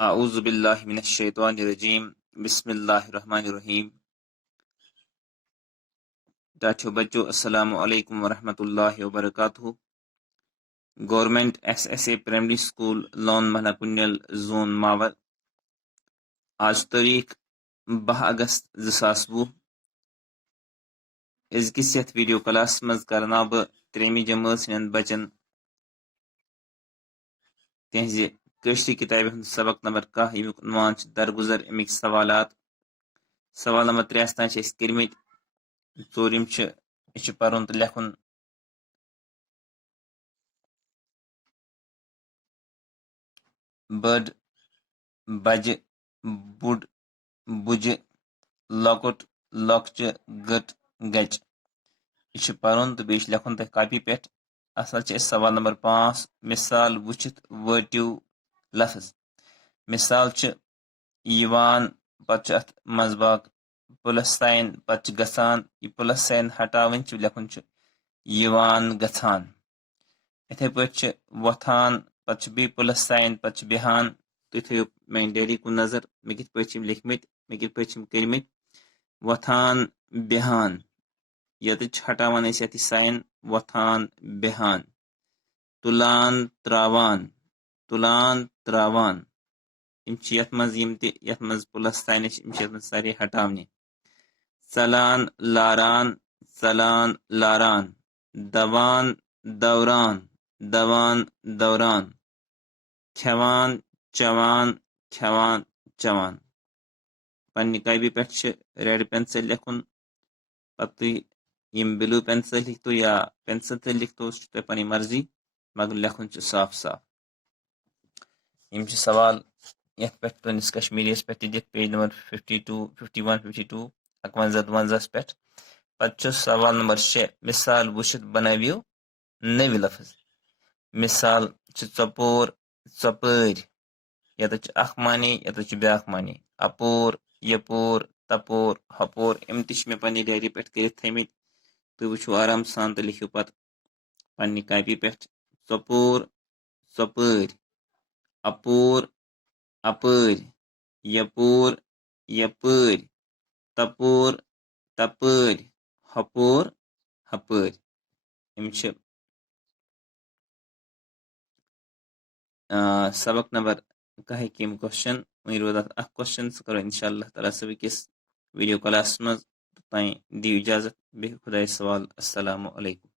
अऊज़ु बिल्लाहि मिनश शैतानिर रजीम बिस्मिल्लाहिर रहमानिर रहीम। टाठियो बच्चों अस्सलामु अलैकुम व रहमतुल्लाहि व बरकातुहू। Government SSA primary school Lone महला कुन्यल जोन मावर। आज तारीख 12 अगस्त 2020। अजकिस यथ वीडियो क्लास मज करना बह त्रेमी जमात हंद बचन तिहज कश्ती किताब हंद सबक नंबर 10 यमुक उन्वान दरगुजर अमिक सवालात। सवाल नंबर 3 तान कर्मित। चोरिम पर्न तो लेखुन बड बज बुड बुज लकुट लकच गट गच यह पर्न तो बे लेखुन तह कॉपी पे। असल सवाल नंबर 5 मिसाल वुचित वटिव लफ्ज। मिसाल यवान पत अथ मजबाक प्लस साइन पत गसान यह प्लस साइन हटावन लेखुन यवान गछान। इथे पे वथान पत बी प्लस साइन पत बिहान। तुम थो मेन डेरी कुन नजर मे कित पे लिखमित मे कित पे कर्मित। वथान बिहान यत हटावान यथ साइन वथान बिहान। तुलान त्रावान तुलान त्रावान यथ मज प्लस साइन सारे हटावने। चलान लारान चलान लारान। दवान दौरान दवान दौरान। खेवान चवान खेवान चवान। पन्नी कापी पे रेड पेंसिल लिखुन पत यम ब्लू पेंसिल लिखतो या पेंसिल से लिखतो तो पनी मर्जी मगर लिखुन साफ साफ। यम सवाल यथ पे तुस कश्मीरियस पे दिख पेज नंबर 52 51 52 51 52 पे। पत सवाल नंबर 6 मिसाल वुचित बनावियो नव लफ्ज। मिसाल चपोर चपर यत अख मानी यत ब्याक मानी। अपोर यपोर तपोर हपोर यम मे पन्नी डायरी पे थमित तुम वो आराम सान तो लिखियो पत पन्नी कापी पे। चपोर चपर अपोर अपर यपोर यपर तपोर तपर हपोर हपर। यम सबक नंबर कह किम क्वेश्चन वही रोज क्वेश्चन सह करो इंशाअल्लाह ताला सभी किस वीडियो क्लास मज। तोताई दियो इजाजत बे खुदा सवाल। अस्सलामु अलैकुम।